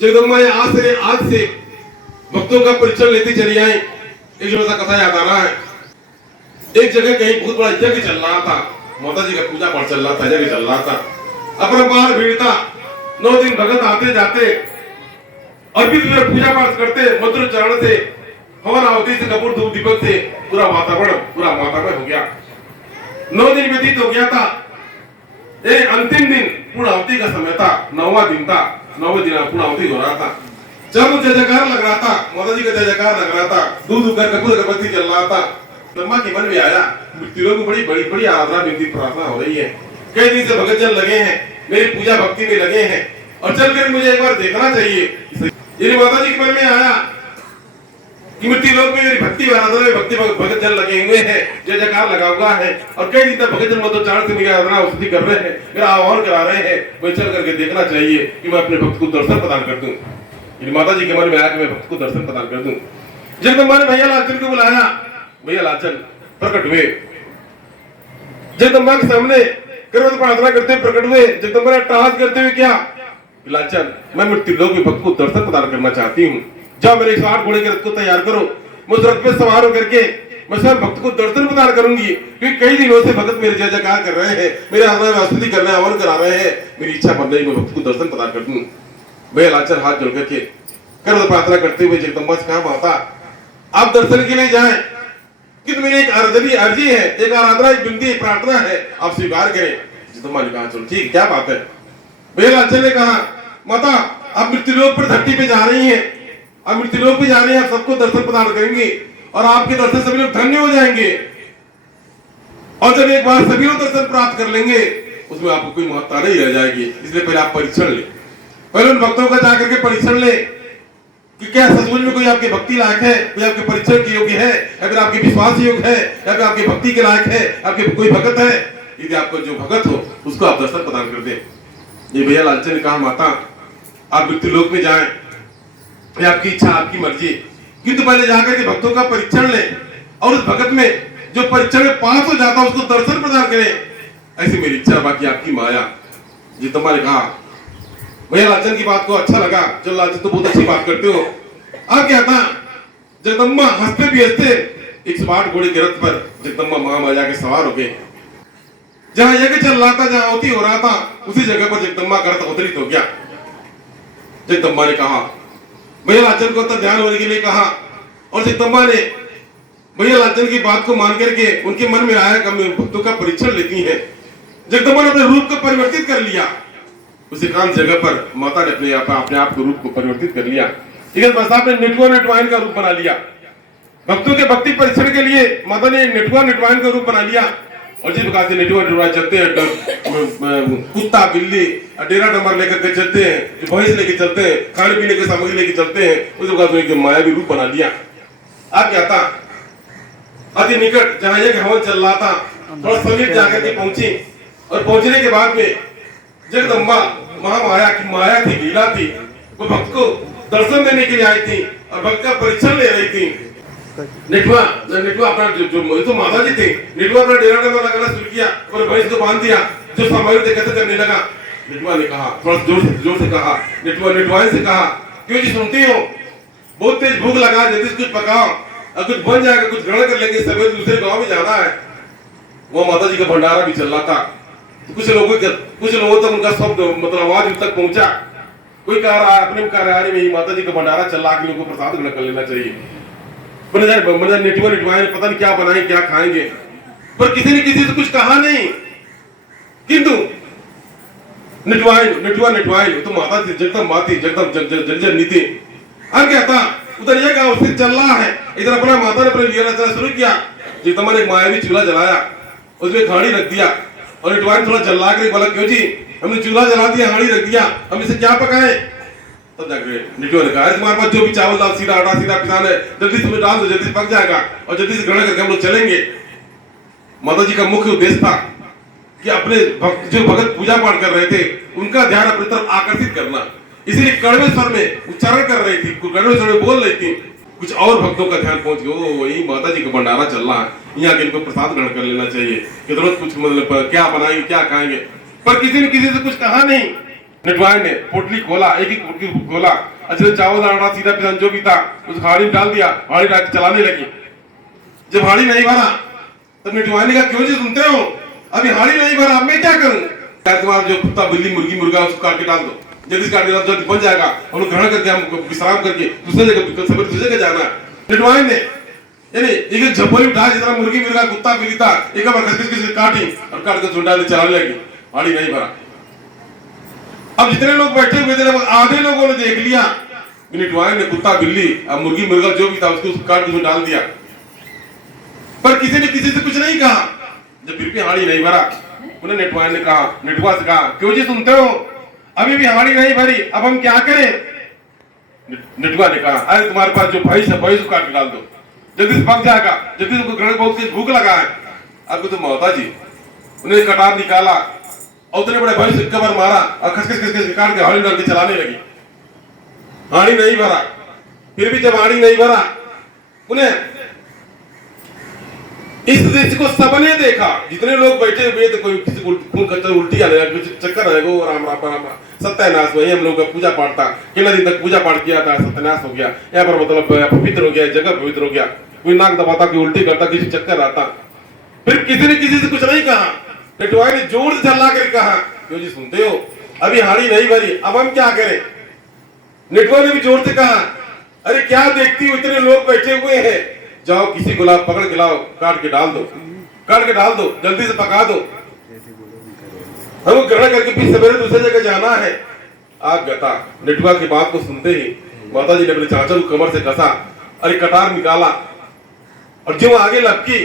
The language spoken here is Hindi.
जगदम्बा आज से भक्तों का परिचय लेती चली आई। एक जो कथा याद आ रहा है, एक जगह कहीं बहुत बड़ा यज्ञ चल रहा था, माता जी का पूजा पाठ चल रहा था, यज्ञ चल रहा था, अपरंपार भीड़ था। 9 दिन भगत आते जाते अर्पित पूजा पाठ करते, मंत्र चरण से, हवन आहुति से, कपूर धूप दीपक से पूरा वातावरण हो गया। 9 दिन व्यतीत हो गया था। एक अंतिम दिन पूर्णाहुति का समय था, 9वां दिन था, 9वें दिन पूर्णाहुति हो रहा था। जब जय जयकार लग रहा था, माता जी का जय जयकार लग रहा था, दूध उगर कपूर अगरबत्ती चल रहा था, ब्रह्मा के मन में आया मृत्युलोक में बड़ी आराधना विनती प्रार्थना हो रही है, कई दिन से भगत जन लगे हैं, मेरी पूजा भक्ति में लगे हैं, और चलकर मुझे एक बार देखना चाहिए। ये माता जी के मन में आया कि मृत्युलोक में मेरी भक्ति आराधना में भगत जन लगे हुए हैं, जय जयकार लगा हुआ है, और कई दिन तक भगत जन मंत्रोच्चारण से मेरी आराधना स्तुति कर रहे हैं, मेरा आह्वान करा रहे हैं। मैं चल करके देखना चाहिए कि मैं अपने भक्त को दर्शन प्रदान कर दूं। माता जी के मन में आया कि मैं भक्त को दर्शन प्रदान कर दूं। जगदम्बा ने भैया लालचन को बुलाया, भैया लालचन प्रकट हुए, जगदम्बा के सामने करवत प्रार्थना करते हुए प्रकट हुए। जगदम्बा ने टास करते हुए क्या, लालचन मैं मृत्युलोक में भक्त को दर्शन प्रदान करना चाहती हूँ, जाओ मेरे 108 घोड़े के रथ को तैयार करो, मैं उस रथ पे सवार होकर के मैं स्वयं भक्त को दर्शन प्रदान करूंगी, क्योंकि कई दिनों से भक्त मेरे जय जयकार कर रहे हैं, मेरे आराधना में स्तुति कर रहे हैं, हवन करा रहे हैं, मेरी इच्छा बन रही मैं भक्त को दर्शन प्रदान कर दूं। भैया लालचन हाथ जोड़ करके करवत प्रार्थना करते हुए जगदम्बा से कहा, माता आप दर्शन के लिए जाएं, किंतु मेरी एक अर्जी है, एक आराधना, एक विनती, एक प्रार्थना है, आप स्वीकार करें। जगदम्बा ने कहा चलो ठीक, क्या बात है। भैया लालचन ने कहा, माता आप मृत्युलोक पर धरती पे जा रही हैं, आप मृत्युलोक पे जा रही हैं, आप सबको दर्शन प्रदान करेंगे और आपके दर्शन सभी लोग धन्य हो जाएंगे, और जब एक बार सभी लोग दर्शन प्राप्त कर लेंगे उसमें आपको कोई महत्ता नहीं रह जाएगी। इसलिए पहले आप परीक्षण ले, पहले उन भक्तों का जाकर के परीक्षण ले कि क्या सचमुच में कोई आपकी भक्ति लायक है, कोई आपके परीक्षण के योग्य है, या फिर आपके विश्वास योग्य है, या फिर आपकी भक्ति के लायक है, आपके कोई भगत है। यदि आपको जो भगत हो उसको आप दर्शन प्रदान कर दें। ये भैया लालचन ने कहा, माता आप मृत्युलोक में जाएं, ये आपकी इच्छा, आपकी मर्जी, किंतु पहले जाकर के भक्तों का परीक्षण लें और उस भगत में जो परीक्षण में पास हो जाता है उसको दर्शन प्रदान करें, ऐसी मेरी इच्छा, बाकी आपकी माया। जगदम्बा ने कहा, भैया लालचन की बात को अच्छा लगा, चलो लालचन तो बहुत अच्छी बात करते हो। अब क्या था, जगदम्बा हंसते भी हंसते 108 घोड़े के रथ पर जगदम्बा महामाया के सवार हो गए। जहां यज्ञ चल रहा था, जहां आहुति हो रहा था, उसी जगह पर जगदम्बा का रथ अवतरित हो गया। जगदम्बा ने कहा, भैया लालचन को तो ध्यान होने के लिए कहा, और जगदम्बा ने भैया लालचन की बात को मान करके उनके मन में आया कि भक्तों का परीक्षण लेती है। जगदम्बा ने अपने रूप को परिवर्तित कर लिया, उस एकांत जगह पर माता ने अपने आप के रूप को परिवर्तित कर लिया। आपने नेटवाइन का रूप बना लिया, भक्तों के भक्ति परीक्षण के लिए माता ने नेटवाइन का रूप बना लिया। और जिस प्रकार से नेटवाइन चलते हैं, कुत्ता बिल्ली डेरा डंबर लेकर के चलते हैं, भैंस लेके चलते हैं, खाने पीने की सामग्री लेके चलते हैं, उस प्रकार से मायावी रूप बना लिया। अब क्या था, अति निकट जहां यज्ञ हवन चल रहा था, थोड़ा समीप जाकर के पहुंची, और पहुंचने के बाद में जगदम्बा महामाया की माया थी, लीला थी, वो भक्त को दर्शन देने के लिए आई थी और भक्त का परीक्षण ले रही थी। नेटवा अपना जो तो माता जी थे, नेटवा अपना डेरा डंबर लगाना शुरू किया और भैंस को बांध दिया, जो सामग्री देखते करने लगा। नेटवा ने कहा, थोड़ा जोर से कहा, नेटवाइन से कहा, क्यों जी सुनती हो, बहुत तेज भूख लगा, जल्दी से कुछ पकाओ, और कुछ बन जाएगा, कुछ ग्रहण कर लेंगे, सवेरे दूसरे गांव में जाना है। वो माता जी का भंडारा भी चल रहा था, कुछ लोगों तक उनका शब्द मतलब आवाज तक पहुंचा। कोई कह रहा है, अपने कह रहा है, मेरी माता जी का भंडारा चल रहा है, लोगों को प्रसाद ग्रहण कर लेना चाहिए। नेटवाइन पता नहीं क्या बनाएंगे, क्या खाएंगे, पर किसी ने किसी से कुछ कहा नहीं। किंतु नेटवाइन तो माता थी, जगदम्बा थी, जगदम थी। अब क्या था, उधर ये गांव से चल रहा है, इधर अपना माता ने अपने लीला चलना शुरू किया। जगदम्बा ने एक मायावी चूल्हा जलाया, उसमें खाड़ी रख दिया, और नेटवाइन थोड़ा जला कर बोला, क्यों जी हमने चूल्हा जला दिया, हाड़ी रख दिया, हम इसे क्या पकाएं। तब जाकर नेटवाइन ने कहा, तुम्हारे पास जो भी चावल दाल सीधा आटा सीधा पिसान है, जल्दी से डाल दो, जल्दी से पक जाएगा, और जल्दी से ग्रहण करके हम लोग चलेंगे। माता जी का मुख्य उद्देश्य था कि अपने जो भगत पूजा पाठ कर रहे थे उनका ध्यान अपनी तरफ आकर्षित करना, इसीलिए कड़वे स्वर में उच्चारण कर रही थी, कड़वे स्वर में बोल रही थी। कुछ और भक्तों का ध्यान पहुंच गया, वही माता जी का भंडारा चल रहा है, यहाँ के इनको प्रसाद ग्रहण कर लेना चाहिए, कि तुरंत कुछ मतलब क्या बनाएंगे, क्या खाएंगे, पर किसी ने किसी से कुछ कहा नहीं। नेटवाय ने पोटली खोला, एक एक पोटली खोला, अच्छा चावल आटा सीधा पिसान जो भी था उस हाड़ी में डाल दिया, हाड़ी डाल के चलाने लगी। जब हाड़ी नहीं भरा तब नेटवाय ने कहा क्यों जी सुनते हो, अभी हाड़ी नहीं भरा, अब मैं क्या करूं? तुम्हारा जो कुत्ता बिल्ली मुर्गी मुर्गा उसको काट के डाल दो, जल्दी से काट के डाल दो, जल्दी बन जाएगा, हम लोग ग्रहण करके हम विश्राम करके दूसरे जगह सवेरे दूसरे जगह जाना है। नेटवाय ने यानी एक झपोली उठा, जितना मुर्गी मुर्गा कुत्ता बिल्ली था एक बार खस काटी और काट के डाल चलाने लगी, हाड़ी नहीं भरा। अब जितने लोग बैठे हुए थे आधे लोगों ने देख लिया, नेटवाय ने कुत्ता बिल्ली अब मुर्गी मुर्गा जो भी था उसको काट के डाल दिया, पर किसी ने किसी से कुछ नहीं कहा। जब फिर भी हाड़ी नहीं भरा, उन्हें नेटवाय ने कहा, नेटवा से कहा क्यों जी सुनते हो, अभी भी हाड़ी नहीं भरी, अब हम क्या करें? नेटवा ने कहा अरे तुम्हारे पास जो भैंस है भैंस को काट के डाल दो, जल्दी से पक जाएगा, जल्दी से ग्रहण बहुत भूख लगा है। अब तो मौता जी उन्हें कटार निकाला और उतने बड़े भैंस एक बार मारा और खस काट के हाड़ी डाल के चलाने लगी, हाड़ी नहीं भरा। फिर भी जब हाड़ी नहीं भरा, उन्हें इस दृश्य को सबने देखा, जितने लोग बैठे हुए थे, कोई किसी को खून खच्चर उल्टी आने लगी, चक्कर आएगा, वो राम राम राम सत्यानाश वही हम लोग का पूजा पाठ था, कितना दिन तक पूजा पाठ किया था, सत्यानाश हो गया, यहाँ पर मतलब पवित्र हो गया, जगह पवित्र हो गया, कोई नाक दबाता, कोई उल्टी करता, किसी चक्कर आता। फिर किसी ने किसी से कुछ नहीं कहा, नेटवाय ने जोर से झल्ला कर कहा क्यों जी सुनते हो, अभी हाड़ी नहीं भरी, अब हम क्या करें? नेटवाय ने भी जोर से कहा अरे क्या देखती हो, इतने लोग बैठे हुए हैं, जाओ किसी गुलाब पकड़ के लाओ, काट के डाल दो, काट के डाल दो, जल्दी से पका दो, हमको ग्रहण करके फिर सवेरे दूसरे जगह जाना है। आग गता। नेटवा की बात को सुनते ही माता जी ने अपने चाचा को कमर से कसा, अरे कटार निकाला और जो आगे लपकी